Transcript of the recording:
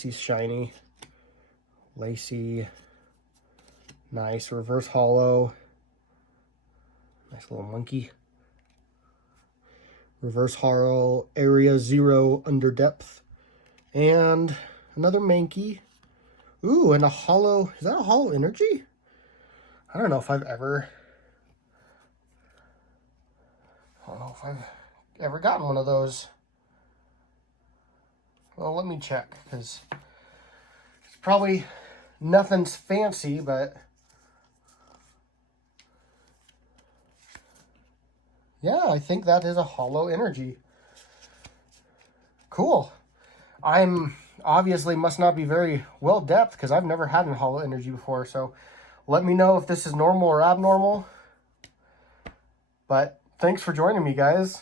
Lacy's shiny. Lacy. Nice. Reverse holo. Nice little monkey. Reverse holo. Area 0 under depth. And another Mankey. Ooh, and a holo. Is that a holo energy? I don't know if I've ever gotten one of those. Well, let me check, because it's probably nothing's fancy, but yeah, I think that is a holo energy. Cool. I'm obviously must not be very well depth, because I've never had a holo energy before, so let me know if this is normal or abnormal. But thanks for joining me, guys.